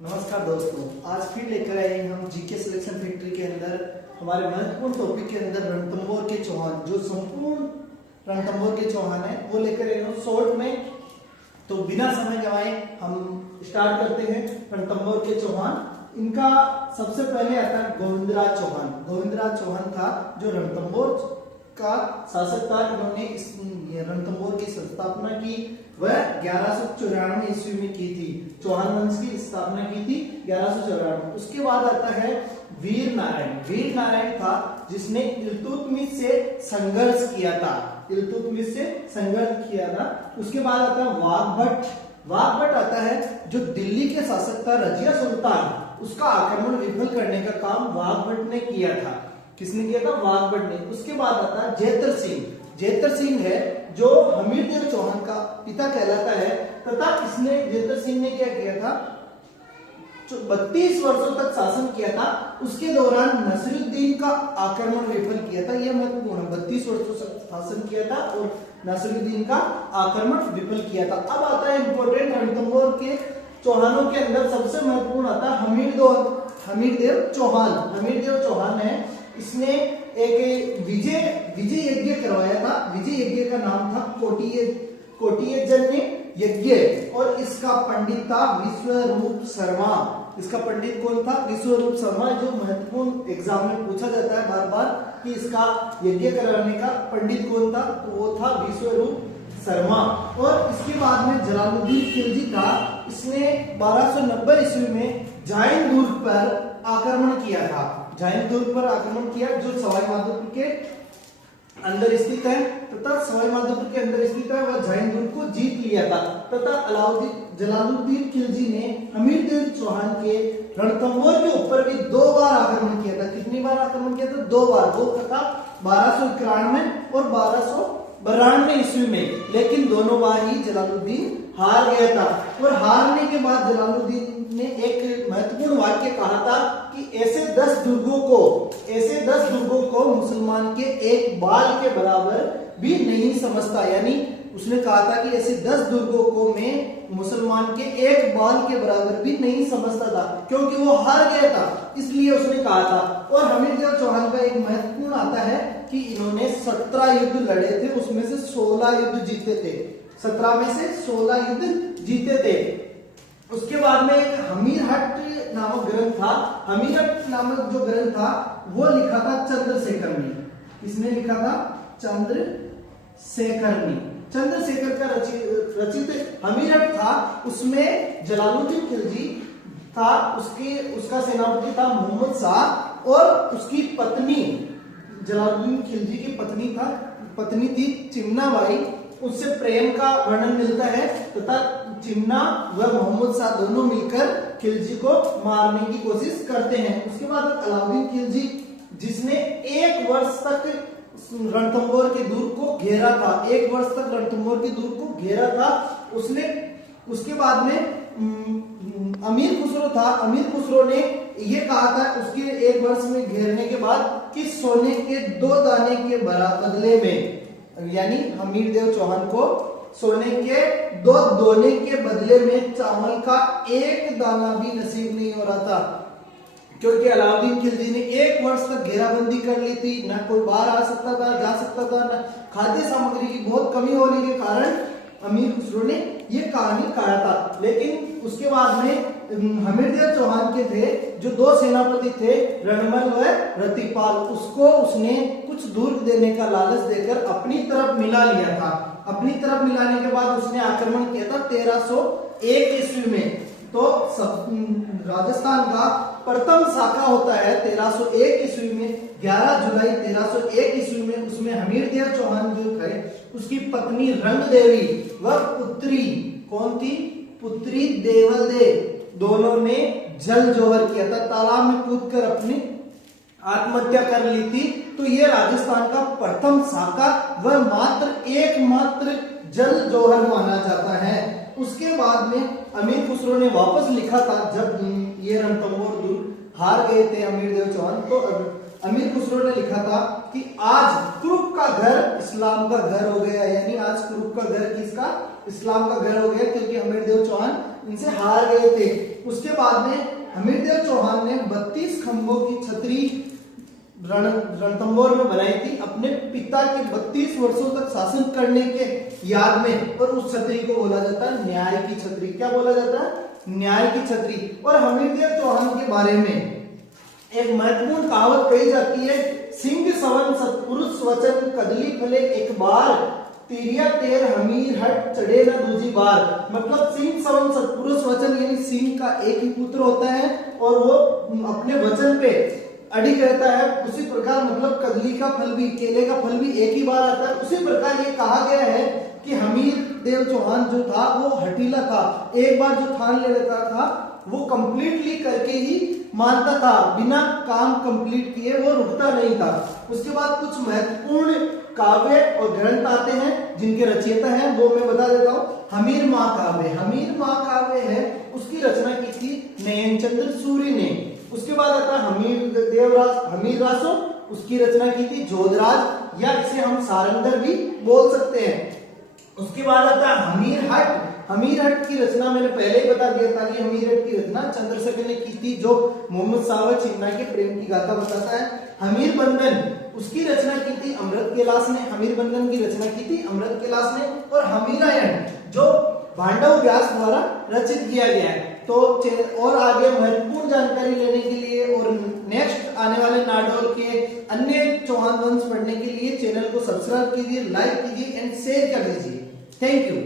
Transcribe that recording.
नमस्कार दोस्तों, आज फिर लेकर आए हैं हम जीके सिलेक्शन फैक्ट्री के अंदर हमारे महत्वपूर्ण टॉपिक के अंदर रणथंभौर के चौहान, जो संपूर्ण रणथंभौर के चौहान है वो लेकर आए हैं शॉर्ट में। तो बिना समय गवाए हम स्टार्ट करते हैं। रणथंभौर के चौहान, इनका सबसे पहले आता है गोविंदराज चौहान। गोविंदराज चौहान था जो रणथंभौर का शासक था। इन्होंने इस रणथंभौर की स्थापना की, वह 1194 ईस्वी में की थी। चौहान वंश की स्थापना की थी 1194। उसके बाद आता है वीर नारायण। वीर नारायण था जिसने इल्तुतमिश से संघर्ष किया था। इल्तुतमिश से संघर्ष किया था। उसके बाद आता है वाघभट्ट। वाघभट्ट आता है जो दिल्ली के शासक था रजिया सुल्तान, उसका आक्रमण विफल करने का काम वाघभट्ट ने किया था। किसने किया था? वाघभट्ट ने। उसके बाद आता है जेतर सिंह। जेतर सिंह है जो हमीरदेव चौहान का पिता कहलाता है, तथा इसने जेतर सिंह ने क्या किया था? 32 वर्षों तक शासन किया था। उसके दौरान नसीरुद्दीन का आक्रमण विफल किया था। यह महत्वपूर्ण, 32 वर्षों तक शासन किया था और नसीरुद्दीन का आक्रमण विफल किया था। अब आता है इंपॉर्टेंट रणथंभौर के चौहानों के अंदर सबसे महत्वपूर्ण आता है हमीरदेव चौहान। हमीरदेव चौहान है, इसने एक विजय यज्ञ करवाया था। विजय यज्ञ का नाम था कोटियजन्य यज्ञ, और इसका पंडित था विश्वरूप शर्मा। इसका पंडित कौन था? विश्वरूप शर्मा, जो महत्वपूर्ण एग्जाम में पूछा जाता है बार बार कि इसका यज्ञ कराने का पंडित कौन था, तो वो था विश्वरूप शर्मा। और इसके बाद में जलालुद्दीन खिलजी था। इसने 1290 ईस्वी में जाइन दुर्ग पर आक्रमण किया था। जाइन दुर्ग पर आक्रमण किया जो सवाई माधोपुर के अंदर स्थित है, तथा सवाई माधोपुर के अंदर स्थित है वह जाइन दुर्ग को जीत लिया था। तथा जलालुद्दीन खिलजी ने हमीरदेव चौहान के रणथंभौर के ऊपर भी 2 बार आक्रमण किया था। कितनी बार आक्रमण किया था? 2 बार। वो तथा 1291 और 1292 ईस्वी में, लेकिन दोनों बार ही जलालुद्दीन हार गया था। और हारने के बाद जलालुद्दीन ने एक महत्वपूर्ण वाक्य कहा था कि ऐसे 10 दुर्गों को मुसलमान के एक बाल के बराबर भी नहीं समझता। यानी उसने कहा था कि ऐसे 10 दुर्गों को मैं मुसलमान के एक बाल के बराबर भी नहीं समझता था, क्योंकि वो हार गया था, इसलिए उसने कहा था। और हमीरदेव चौहान का एक महत्वपूर्ण आता है कि इन्होंने 17 युद्ध लड़े थे, उसमें से 16 युद्ध जीते थे। 17 में से 16 युद्ध जीते थे। उसके बाद में एक हमीरहट नामक ग्रंथ था। हमीरहट नामक जो ग्रंथ था वो लिखा था चंद्रशेखर ने। किसने लिखा था? चंद्रशेखर ने। चंद्रशेखर का रचित हमीरहट था। उसमें जलालुद्दीन खिलजी था, उसका सेनापति था मोहम्मद शाह, और उसकी पत्नी जलालुद्दीन खिलजी की पत्नी थी चिमनाबाई। उससे प्रेम का वर्णन मिलता है, तथा चिमना व मोहम्मद शाह दोनों मिलकर खिलजी को मारने की कोशिश करते हैं। उसके बाद अलाउद्दीन खिलजी, जिसने 1 वर्ष तक रणथंभौर के दुर्ग को घेरा था, 1 वर्ष तक रणथंभौर के दुर्ग को घेरा था। उसके बाद में अमीर खुसरो था। अमीर खुसरो ने ये कहा था उसके 1 वर्ष में घेरने के बाद कि सोने के 2 दाने के बदले में, यानी हमीरदेव चौहान को सोने के 2 दोने के बदले में चावल का 1 दाना भी नसीब नहीं हो रहा था, क्योंकि अलाउद्दीन खिलजी ने 1 वर्ष तक घेराबंदी कर ली थी। ना कोई बाहर आ सकता था, जा सकता था, ना खाद्य सामग्री की बहुत कमी होने के कारण अमीर खुसरो ने ये कहानी कहा था। लेकिन उसके बाद में हमीरदेव चौहान के थे जो 2 सेनापति थे, रणमल व रतिपाल, उसको उसने कुछ दुर्ग देने का लालच देकर अपनी तरफ मिला लिया था। अपनी तरफ मिलाने के बाद उसने आक्रमण किया था 1301 ईस्वी में। तो राजस्थान का प्रथम शाखा होता है 1301 ईस्वी में, 11 जुलाई 1301 ईस्वी में। उसमें हमीरदेव चौहान जो थे, उसकी पत्नी रंग देवी व पुत्री कौन थी? पुत्री देवल देव, दोनों ने जल जोहर किया था, तालाब में कूदकर अपनी आत्महत्या कर ली थी। तो ये राजस्थान का प्रथम शाखा व एकमात्र जल जोहर माना जाता है। उसके बाद में अमीर खुसरो ने वापस लिखा था, जब ये रणथंभौर दुर्ग हार गए थे हमीरदेव चौहान, तो अमीर खुसरो ने लिखा था कि आज कुरुक का घर इस्लाम का घर हो गया। यानी आज कुरुक का घर किसका? इस्लाम का घर हो गया, क्योंकि हमीरदेव चौहान इनसे हार गए थे। उसके बाद में हमीरदेव चौहान ने 32 खंभों की छतरी रणथंभौर में बनाई थी अपने पिता के 32 वर्षों तक शासन करने के याद में, और उस छतरी को बोला जाता है न्याय की छतरी। क्या बोला जाता है? न्याय की छतरी। और हमीरदेव चौहान के बारे में एक महत्वपूर्ण कहावत कही जाती है, सिंह सवन सत्पुरुष वचन कदली फले एक बार, तिरिया तेर हमीर हट चढ़े न दूजी बार। मतलब सिंह सवन सत्पुरुष वचन यानी सिंह का एक ही पुत्र होता है और वो अपने वचन पे अडिग रहता है। उसी प्रकार मतलब कदली का फल भी, केले का फल भी एक ही बार आता है। उसी प्रकार ये कहा गया है कि हमीरदेव चौहान जो था वो हठीला था, एक बार जो ठान ले लेता था वो कंप्लीटली करके ही मानता था, बिना काम कंप्लीट किए वो रुकता नहीं था। उसके बाद कुछ महत्वपूर्ण काव्य और ग्रंथ आते हैं जिनके रचयिता हैं वो मैं बता देता हूँ। हमीर महाकाव्य, हमीर महाकाव्य है उसकी रचना की थी नयनचंद्र सूरी ने। उसके बाद आता है हमीर रासो, उसकी रचना की थी जोधराज या इसे हम सारंगर भी बोल सकते हैं। उसके बाद आता है हमीर हट। हमीर हट की रचना मैंने पहले ही बता दिया था कि हमीर हट की रचना चंद्रशेखर ने की थी, जो मोहम्मद सावज छिन्ना के प्रेम की गाथा बताता है। हमीर बंधन उसकी रचना की थी अमृत केलास ने, हमीर बंधन की रचना की थी अमृत केलास ने। और हमीरायण जो भांडव व्यास द्वारा रचित किया गया है। तो और आगे महत्वपूर्ण जानकारी लेने के लिए और नेक्स्ट आने वाले नाडोल के अन्य चौहान वंश पढ़ने के लिए चैनल को सब्सक्राइब कीजिए, लाइक कीजिए एंड शेयर कर दीजिए। Thank you.